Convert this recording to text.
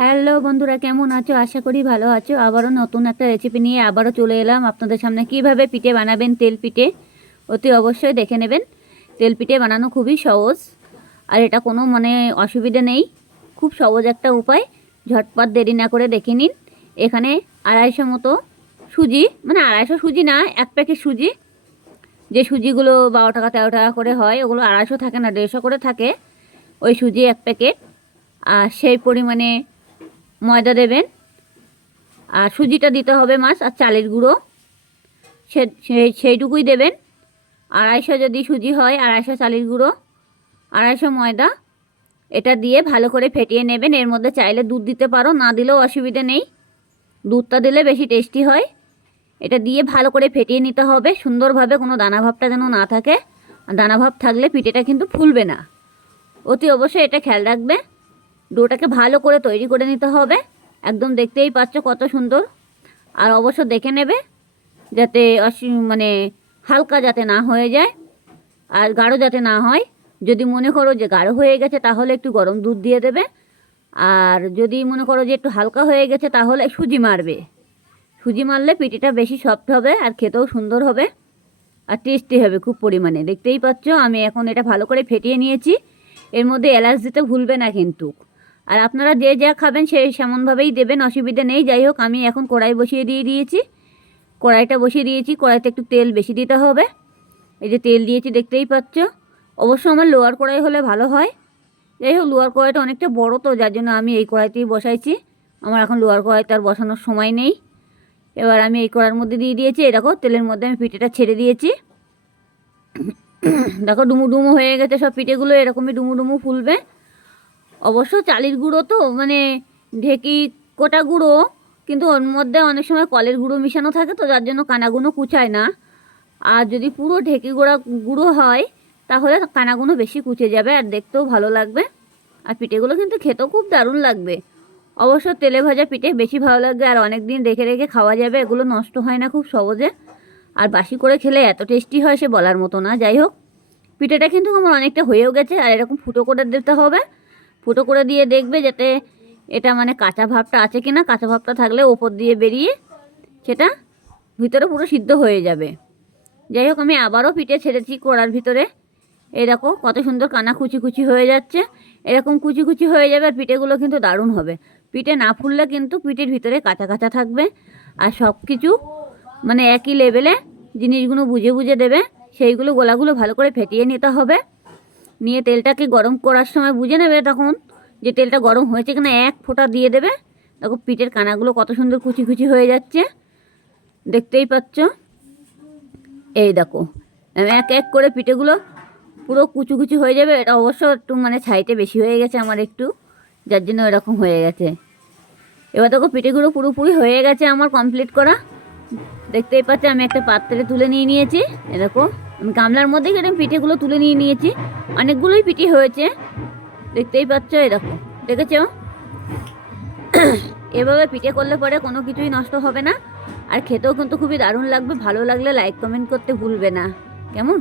Hello বন্ধুরা, কেমন আছো? আশা করি ভালো আছো। আবারও নতুন একটা রেসিপি নিয়ে আবারও চলে এলাম আপনাদের সামনে। কিভাবে পিঠে বানাবেন, তেল পিঠে, অতি অবশ্যই দেখে নেবেন। তেল পিঠে বানানো খুবই সহজ, আর এটা কোনো অসুবিধা নেই। খুব সহজ একটা উপায়, ঝটপট দেরি না করে দেখে নিন। এখানে 250 মতো সুজি, 250 সুজি না, 1 প্যাকেট সুজি। যে সুজিগুলো 12 টাকা 13 টাকা করে হয়, ওগুলো 250 থাকে না, 150 করে থাকে। ওই সুজি 1 প্যাকেট। আর সেই পরিমাণে ময়দা দেবেন, আর সুজিটা দিতে হবে মাছ, আর চালের গুঁড়ো সেইটুকুই দেবেন। 250 যদি সুজি হয়, 250 চালের গুঁড়ো, 250 ময়দা। এটা দিয়ে ভালো করে ফেটিয়ে নেবেন। এর মধ্যে চাইলে দুধ দিতে পারো, না দিলেও অসুবিধা নেই, দুধটা দিলে বেশি টেস্টি হয়। এটা দিয়ে ভালো করে ফেটিয়ে নিতে হবে সুন্দরভাবে, কোনো দানা ভাবটা যেন না থাকে। দানা ভাব থাকলে পিঠেটা কিন্তু ফুলবে না। অতি অবশ্যই এটা খেয়াল রাখবে। ডোটাকে ভালো করে তৈরি করে নিতে হবে। একদম দেখতেই পাচ্ছ কত সুন্দর। আর অবশ্য দেখে নেবে যাতে হালকা যাতে না হয়ে যায়, আর গাঢ় যাতে না হয়। যদি মনে করো যে গাঢ় হয়ে গেছে তাহলে একটু গরম দুধ দিয়ে দেবে, আর যদি মনে করো যে একটু হালকা হয়ে গেছে তাহলে সুজি মারবে। সুজি মারলে পিঠেটা বেশি সফট হবে, আর খেতেও সুন্দর হবে, আর টেস্টি হবে খুব পরিমাণে। দেখতেই পাচ্ছ আমি এখন এটা ভালো করে ফেটিয়ে নিয়েছি। এর মধ্যে এলাচ দিতে ভুলবে না কিন্তু। আর আপনারা যে যা খাবেন সেই সেমনভাবেই দেবেন, অসুবিধা নেই। যাই হোক, আমি এখন কড়াই বসিয়ে দিয়েছি। কড়াইটা বসিয়ে দিয়েছি, কড়াইতে একটু তেল বেশি দিতে হবে। এই যে তেল দিয়েছি দেখতেই পাচ্ছ। অবশ্য আমার লোয়ার কড়াই হলে ভালো হয়। যাই হোক, লোয়ার কড়াইটা অনেকটা বড় তো, যার জন্য আমি এই কড়াইতেই বসাইছি। আমার এখন লোয়ার কড়াইতে আর বসানোর সময় নেই। এবার আমি এই কড়াইয়ের মধ্যে দিয়ে দিয়েছি। এই দেখো, তেলের মধ্যে আমি পিঠেটা ছেড়ে দিয়েছি। দেখো ডুমু ডুমু হয়ে গেছে সব পিঠেগুলো, এরকমই ডুমু ডুমু ফুলবে। অবশ্য চালের গুঁড়ো তো ঢেকি কোটা গুঁড়ো, কিন্তু ওর মধ্যে অনেক সময় কলের গুঁড়ো মিশানো থাকে, তো যার জন্য কানাগুলো কুচায় না। আর যদি পুরো ঢেকি গুঁড়ো হয় তাহলে কানাগুলো বেশি কুচে যাবে, আর দেখতেও ভালো লাগবে। আর পিঠেগুলো কিন্তু খেতেও খুব দারুণ লাগবে। অবশ্য তেলে ভাজা পিঠে বেশি ভালো লাগবে, আর অনেক দিন রেখে রেখে খাওয়া যাবে। এগুলো নষ্ট হয় না খুব সহজে, আর বাসি করে খেলে এত টেস্টি হয় সে বলার মতো না। যাই হোক, পিঠেটা কিন্তু আমার অনেকটা হয়েও গেছে। আর এরকম ফুটো করে দিতে হবে। ফুটো করে দিয়ে দেখবে যাতে এটা কাঁচা ভাবটা আছে কিনা। কাঁচা ভাবটা থাকলে ওপর দিয়ে বেরিয়ে সেটা ভিতরে পুরো সিদ্ধ হয়ে যাবে। যাই হোক, আমি আবারও পিঠে ছেড়েছি কড়ার ভিতরে। এই দেখো কত সুন্দর কানা কুচি কুচি হয়ে যাচ্ছে। এরকম কুচি কুচি হয়ে যাবে, আর পিঠেগুলো কিন্তু দারুণ হবে। পিঠে না ফুললে কিন্তু পিঠের ভিতরে কাঁচা কাঁচা থাকবে। আর সব কিছু একই লেভেলে জিনিসগুলো বুঝে বুঝে দেবে। সেইগুলো গোলাগুলো ভালো করে ফেটিয়ে নিতে হবে। নিয়ে তেলটাকে গরম করার সময় বুঝে নেবে তখন যে তেলটা গরম হয়েছে কিনা, এক ফোঁটা দিয়ে দেবে। দেখো পিঠের কানাগুলো কত সুন্দর কুচি কুচি হয়ে যাচ্ছে, দেখতেই পাচ্ছ। এই দেখো, এক এক করে পিঠেগুলো পুরো কুচু কুচু হয়ে যাবে। এটা অবশ্য একটু ছাইতে বেশি হয়ে গেছে আমার একটু, যার জন্য এরকম হয়ে গেছে। এবার দেখো পিঠেগুলো পুরোপুরি হয়ে গেছে আমার কমপ্লিট করা। দেখতেই পাচ্ছ আমি একটা পাত্রে তুলে নিয়েছি। দেখো আমি গামলার মধ্যে এরকম পিঠেগুলো তুলে নিয়েছি। অনেকগুলোই পিঠে হয়েছে, দেখতেই পাচ্ছ। এই দেখো, দেখেছো? এভাবে পিঠে করলে পরে কোনো কিছুই নষ্ট হবে না, আর খেতেও কিন্তু খুবই দারুণ লাগবে। ভালো লাগলে লাইক কমেন্ট করতে ভুলবে না, কেমন?